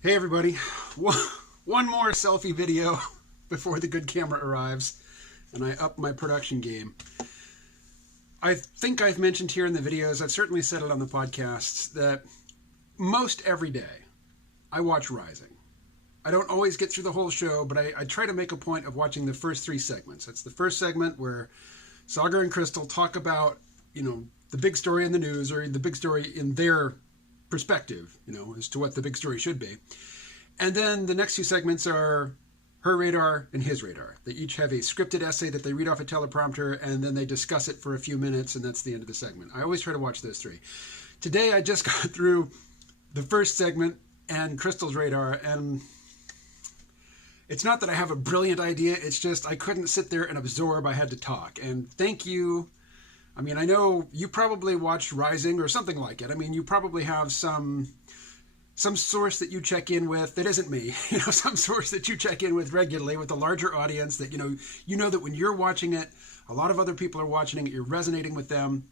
Hey everybody, one more selfie video before the good camera arrives and I up my production game. I think I've mentioned here in the videos, I've certainly said it on the podcasts, that most every day I watch Rising. I don't always get through the whole show, but I try to make a point of watching the first three segments. That's the first segment where Sagar and Crystal talk about, the big story in the news or the big story in their perspective, as to what the big story should be. And then the next two segments are her radar and his radar. They each have a scripted essay that they read off a teleprompter and then they discuss it for a few minutes, and that's the end of the segment. I always try to watch those three. Today I just got through the first segment and Crystal's radar, and it's not that I have a brilliant idea, it's just I couldn't sit there and absorb, I had to talk. And thank you. I know you probably watched Rising or something like it. You probably have some source that you check in with that isn't me, some source that you check in with regularly with a larger audience that, you know that when you're watching it, a lot of other people are watching it, you're resonating with them.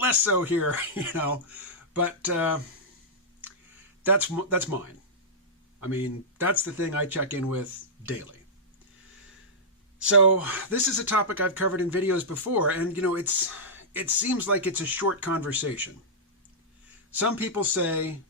Less so here, but that's mine. That's the thing I check in with daily. So this is a topic I've covered in videos before, and it seems like it's a short conversation. Some people say,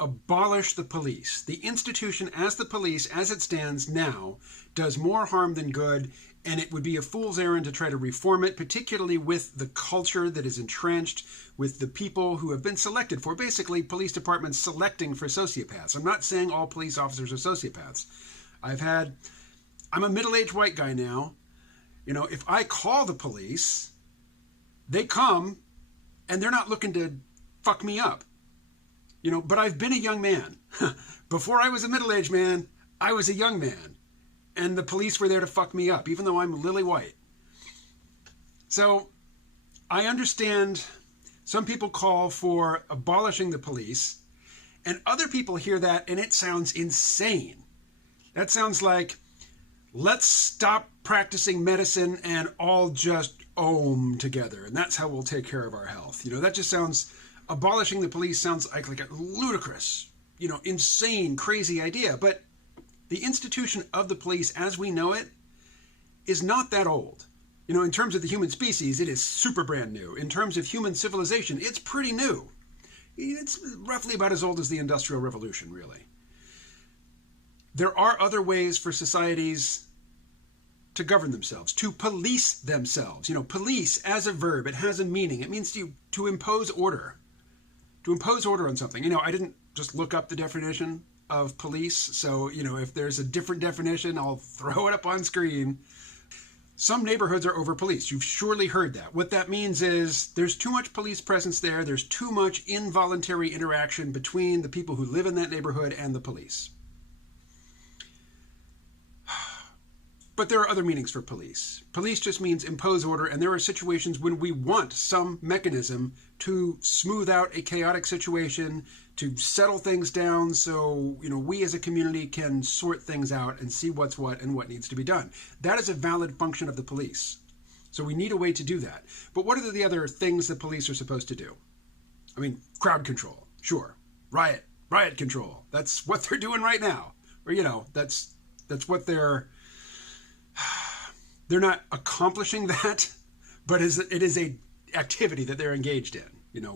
abolish the police. The institution as the police, as it stands now, does more harm than good, and it would be a fool's errand to try to reform it, particularly with the culture that is entrenched, with the people who have been selected for, basically police departments selecting for sociopaths. I'm not saying all police officers are sociopaths. I'm a middle-aged white guy now. If I call the police, they come, and they're not looking to fuck me up. But I've been a young man. Before I was a middle-aged man, I was a young man. And the police were there to fuck me up, even though I'm lily white. So I understand some people call for abolishing the police, and other people hear that, and it sounds insane. That sounds like, let's stop practicing medicine and all just ohm together, and that's how we'll take care of our health. That just sounds... Abolishing the police sounds like a ludicrous, insane, crazy idea. But the institution of the police as we know it is not that old. In terms of the human species, it is super brand new. In terms of human civilization, it's pretty new. It's roughly about as old as the Industrial Revolution, really. There are other ways for societies to govern themselves, to police themselves. Police as a verb, it has a meaning. It means to impose order. To impose order on something. I didn't just look up the definition of police, so, if there's a different definition, I'll throw it up on screen. Some neighborhoods are over-policed. You've surely heard that. What that means is there's too much police presence there. There's too much involuntary interaction between the people who live in that neighborhood and the police. But there are other meanings for police. Police just means impose order, and there are situations when we want some mechanism to smooth out a chaotic situation, to settle things down so, we as a community can sort things out and see what's what and what needs to be done. That is a valid function of the police. So we need a way to do that. But what are the other things that police are supposed to do? Crowd control, sure. Riot control. That's what they're doing right now. Or, that's what they're not accomplishing that, but it is a activity that they're engaged in.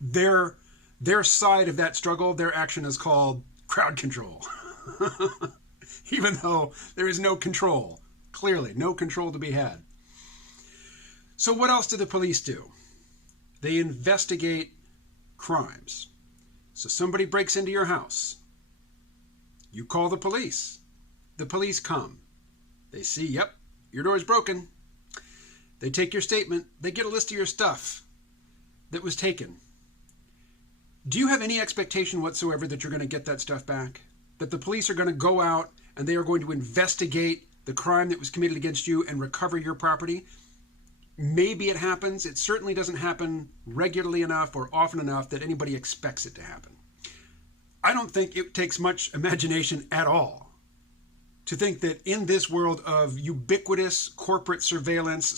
Their side of that struggle, their action is called crowd control. Even though there is no control, clearly no control to be had. So what else do the police do? They investigate crimes. So somebody breaks into your house. You call the police. The police come. They see, yep, your door's broken. They take your statement. They get a list of your stuff that was taken. Do you have any expectation whatsoever that you're going to get that stuff back? That the police are going to go out and they are going to investigate the crime that was committed against you and recover your property? Maybe it happens. It certainly doesn't happen regularly enough or often enough that anybody expects it to happen. I don't think it takes much imagination at all to think that in this world of ubiquitous corporate surveillance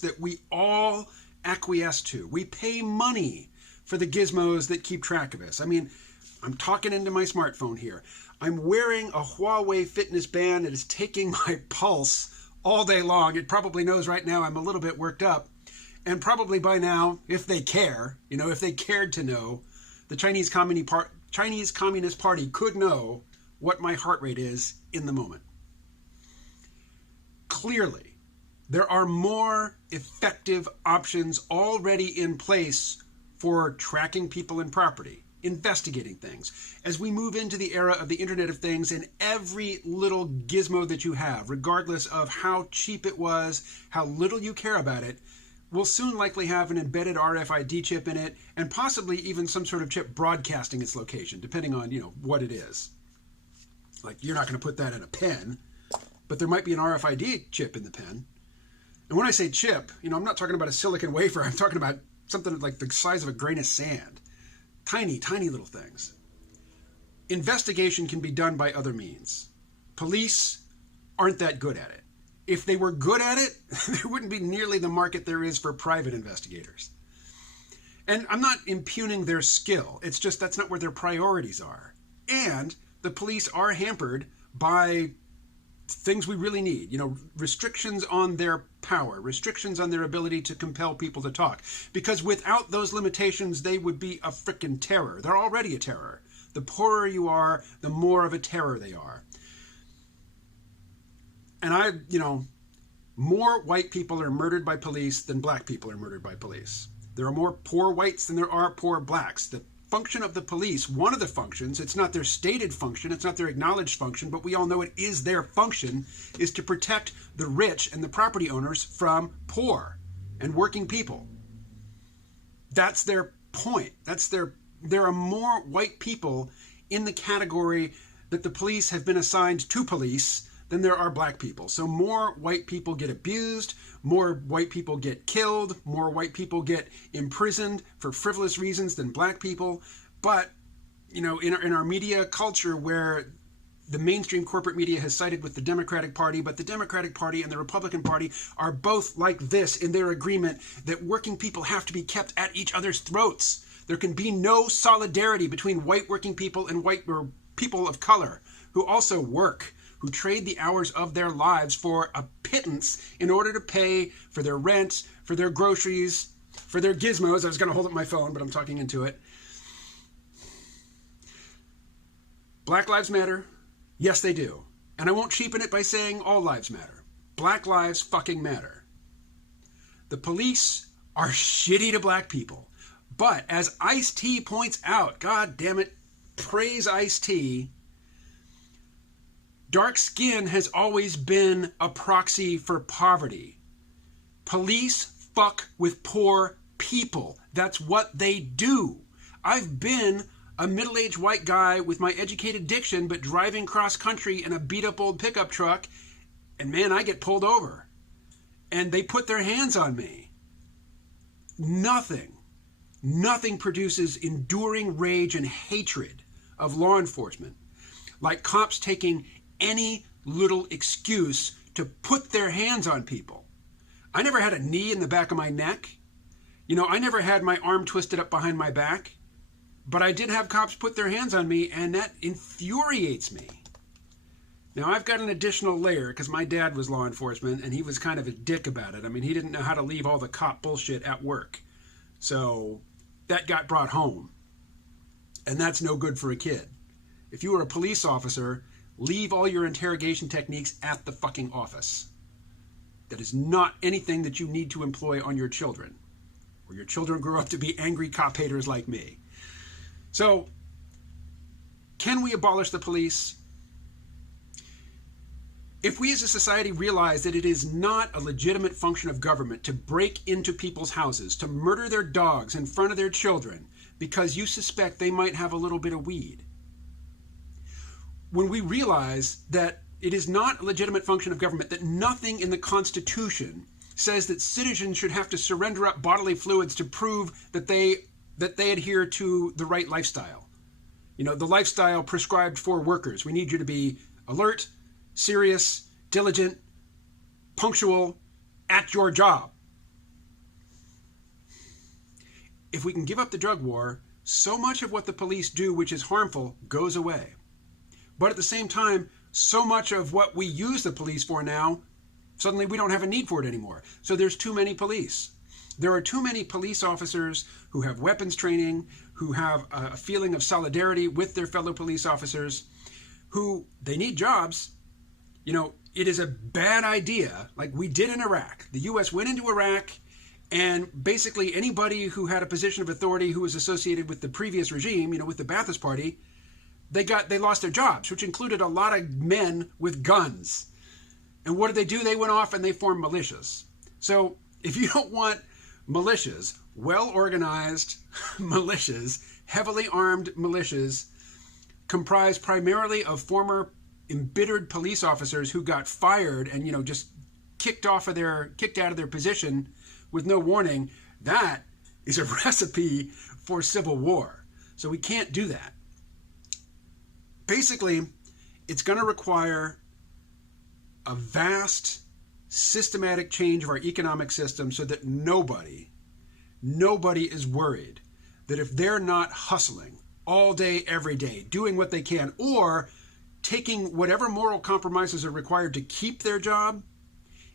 that we all acquiesce to, we pay money for the gizmos that keep track of us. I'm talking into my smartphone here. I'm wearing a Huawei fitness band that is taking my pulse all day long. It probably knows right now I'm a little bit worked up. And probably by now, if they care, if they cared to know, the Chinese Communist Party could know what my heart rate is in the moment. Clearly, there are more effective options already in place for tracking people and property, investigating things. As we move into the era of the Internet of Things, and every little gizmo that you have, regardless of how cheap it was, how little you care about it, will soon likely have an embedded RFID chip in it, and possibly even some sort of chip broadcasting its location, depending on, what it is. Like, you're not going to put that in a pen, but there might be an RFID chip in the pen. And when I say chip, I'm not talking about a silicon wafer. I'm talking about something like the size of a grain of sand. Tiny, tiny little things. Investigation can be done by other means. Police aren't that good at it. If they were good at it, there wouldn't be nearly the market there is for private investigators. And I'm not impugning their skill. It's just that's not where their priorities are. And the police are hampered by things we really need, restrictions on their power, restrictions on their ability to compel people to talk. Because without those limitations, they would be a frickin' terror. They're already a terror. The poorer you are, the more of a terror they are. And more white people are murdered by police than black people are murdered by police. There are more poor whites than there are poor blacks. The function of the police, one of the functions, it's not their stated function, it's not their acknowledged function, but we all know it is their function, is to protect the rich and the property owners from poor and working people. That's their point. There are more white people in the category that the police have been assigned to police than there are black people. So more white people get abused, more white people get killed, more white people get imprisoned for frivolous reasons than black people. But, in our media culture where the mainstream corporate media has sided with the Democratic Party, but the Democratic Party and the Republican Party are both like this in their agreement that working people have to be kept at each other's throats. There can be no solidarity between white working people and white or people of color who also work, who trade the hours of their lives for a pittance in order to pay for their rent, for their groceries, for their gizmos. I was going to hold up my phone, but I'm talking into it. Black lives matter. Yes, they do. And I won't cheapen it by saying all lives matter. Black lives fucking matter. The police are shitty to black people. But as Ice-T points out, God damn it, praise Ice-T, dark skin has always been a proxy for poverty. Police fuck with poor people. That's what they do. I've been a middle-aged white guy with my educated diction, but driving cross-country in a beat-up old pickup truck, and man, I get pulled over. And they put their hands on me. Nothing produces enduring rage and hatred of law enforcement like cops taking any little excuse to put their hands on people. I never had a knee in the back of my neck. I never had my arm twisted up behind my back. But I did have cops put their hands on me, and that infuriates me. Now, I've got an additional layer because my dad was law enforcement, and he was kind of a dick about it. I mean, he didn't know how to leave all the cop bullshit at work. So that got brought home. And that's no good for a kid. If you were a police officer, leave all your interrogation techniques at the fucking office. That is not anything that you need to employ on your children. Or your children grow up to be angry cop haters like me. So, can we abolish the police? If we as a society realize that it is not a legitimate function of government to break into people's houses, to murder their dogs in front of their children because you suspect they might have a little bit of weed, when we realize that it is not a legitimate function of government, that nothing in the Constitution says that citizens should have to surrender up bodily fluids to prove that they adhere to the right lifestyle. The lifestyle prescribed for workers. We need you to be alert, serious, diligent, punctual, at your job. If we can give up the drug war so much of what the police do which is harmful goes away. But at the same time, so much of what we use the police for now, suddenly we don't have a need for it anymore. So there's too many police. There are too many police officers who have weapons training, who have a feeling of solidarity with their fellow police officers, who they need jobs. You know, it is a bad idea, like we did in Iraq. The U.S. went into Iraq, and basically anybody who had a position of authority who was associated with the previous regime, you know, with the Ba'athist Party, they lost their jobs, which included a lot of men with guns. And what did they do? They went off and they formed militias. So if you don't want militias, well-organized militias, heavily armed militias, comprised primarily of former embittered police officers who got fired and, you know, just kicked out of their position with no warning, that is a recipe for civil war. So we can't do that. Basically, it's going to require a vast, systematic change of our economic system so that nobody is worried that if they're not hustling all day, every day, doing what they can, or taking whatever moral compromises are required to keep their job,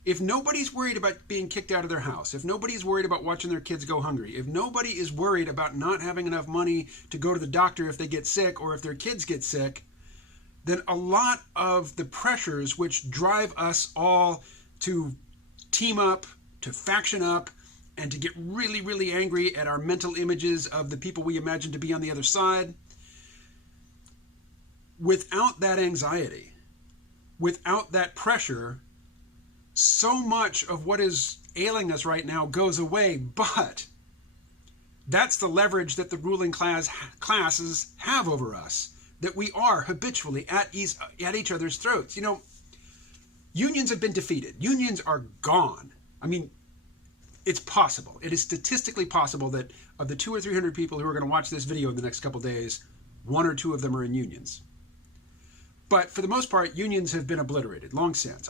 if nobody's worried about being kicked out of their house, if nobody's worried about watching their kids go hungry, if nobody is worried about not having enough money to go to the doctor if they get sick or if their kids get sick, then a lot of the pressures which drive us all to team up, to faction up, and to get really, really angry at our mental images of the people we imagine to be on the other side, without that anxiety, without that pressure, so much of what is ailing us right now goes away. But that's the leverage that the ruling classes have over us, that we are habitually at each other's throats. You know, unions have been defeated. Unions are gone. I mean, it's possible. It is statistically possible that of the 200 or 300 people who are going to watch this video in the next couple days, 1 or 2 of them are in unions. But for the most part, unions have been obliterated long since.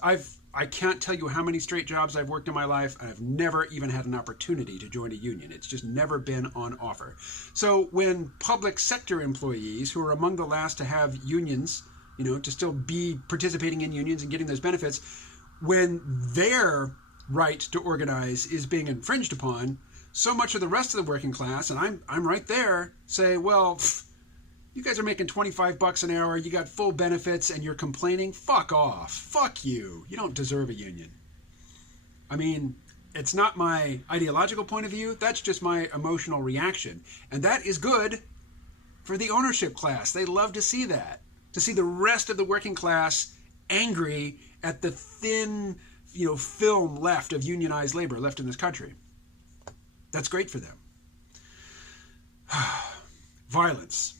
I can't tell you how many straight jobs I've worked in my life, and I've never even had an opportunity to join a union. It's just never been on offer. So when public sector employees, who are among the last to have unions, you know, to still be participating in unions and getting those benefits, when their right to organize is being infringed upon, so much of the rest of the working class, and I'm right there, say, well, you guys are making $25 an hour, you got full benefits, and you're complaining? Fuck off. Fuck you. You don't deserve a union. I mean, it's not my ideological point of view. That's just my emotional reaction. And that is good for the ownership class. They love to see that. To see the rest of the working class angry at the thin, you know, film left of unionized labor left in this country. That's great for them. Violence.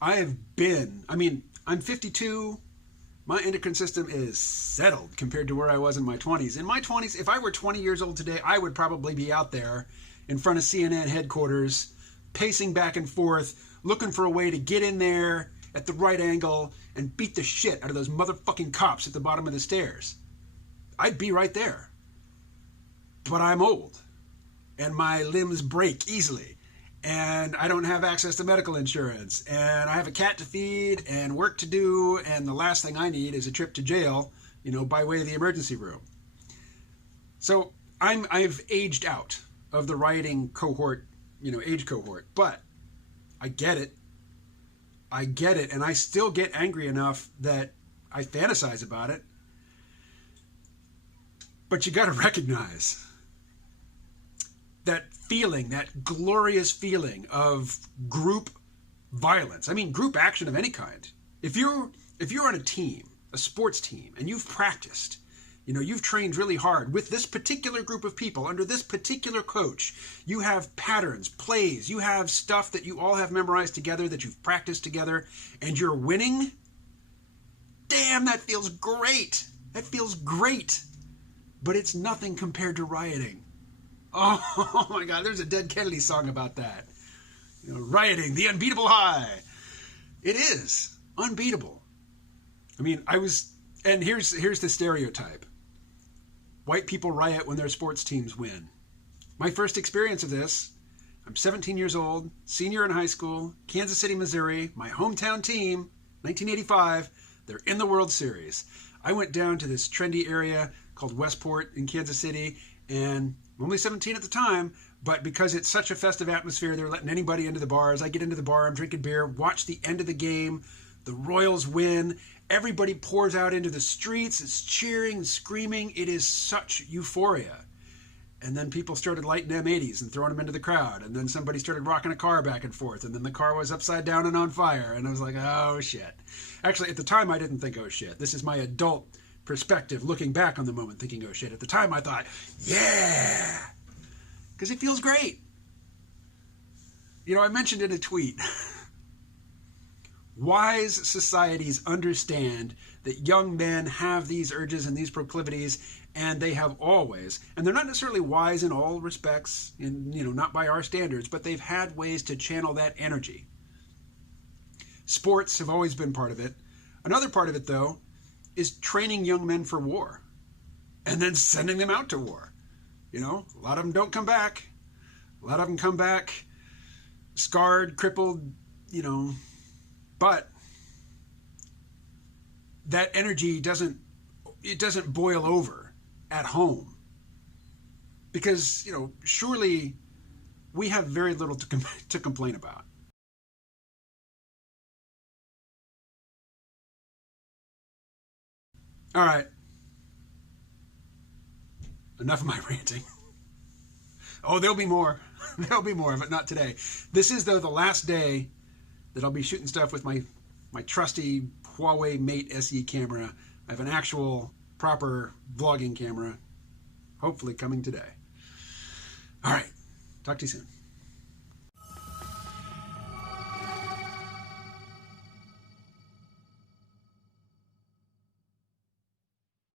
I'm 52. My endocrine system is settled compared to where I was in my 20s. In my 20s, if I were 20 years old today, I would probably be out there in front of CNN headquarters, pacing back and forth, looking for a way to get in there at the right angle and beat the shit out of those motherfucking cops at the bottom of the stairs. I'd be right there. But I'm old, and my limbs break easily. And I don't have access to medical insurance, and I have a cat to feed and work to do, and the last thing I need is a trip to jail, you know, by way of the emergency room. So I've aged out of the rioting cohort, you know, age cohort, but I get it, and I still get angry enough that I fantasize about it. But you got to recognize that feeling, that glorious feeling of group violence. I mean, group action of any kind. If you're on a team, a sports team, and you've practiced, you know, you've trained really hard with this particular group of people under this particular coach, you have patterns, plays, you have stuff that you all have memorized together, that you've practiced together, and you're winning. Damn, that feels great. That feels great. But it's nothing compared to rioting. Oh my God, there's a Dead Kennedy song about that. You know, rioting, the unbeatable high. It is unbeatable. I mean, and here's the stereotype. White people riot when their sports teams win. My first experience of this, I'm 17 years old, senior in high school, Kansas City, Missouri, my hometown team, 1985, they're in the World Series. I went down to this trendy area called Westport in Kansas City, and I'm only 17 at the time, but because it's such a festive atmosphere, they're letting anybody into the bars. I get into the bar, I'm drinking beer, watch the end of the game, the Royals win, everybody pours out into the streets, it's cheering, screaming, it is such euphoria. And then people started lighting M80s and throwing them into the crowd. And then somebody started rocking a car back and forth. And then the car was upside down and on fire. And I was like, oh, shit. Actually, at the time, I didn't think, oh, shit. This is my adult perspective looking back on the moment thinking, oh, shit. At the time, I thought, yeah. Because it feels great. You know, I mentioned in a tweet, wise societies understand that young men have these urges and these proclivities, and they have always, and they're not necessarily wise in all respects, and not by our standards, but they've had ways to channel that energy. Sports have always been part of it. Another part of it, though, is training young men for war and then sending them out to war. A lot of them don't come back. A lot of them come back scarred, crippled, but that energy doesn't boil over at home, because surely we have very little to complain about. All right, enough of my ranting. Oh, there'll be more. There'll be more, but not today. This is, though, the last day that I'll be shooting stuff with my trusty Huawei Mate SE camera. I have an actual proper vlogging camera, hopefully coming today. All right, talk to you soon.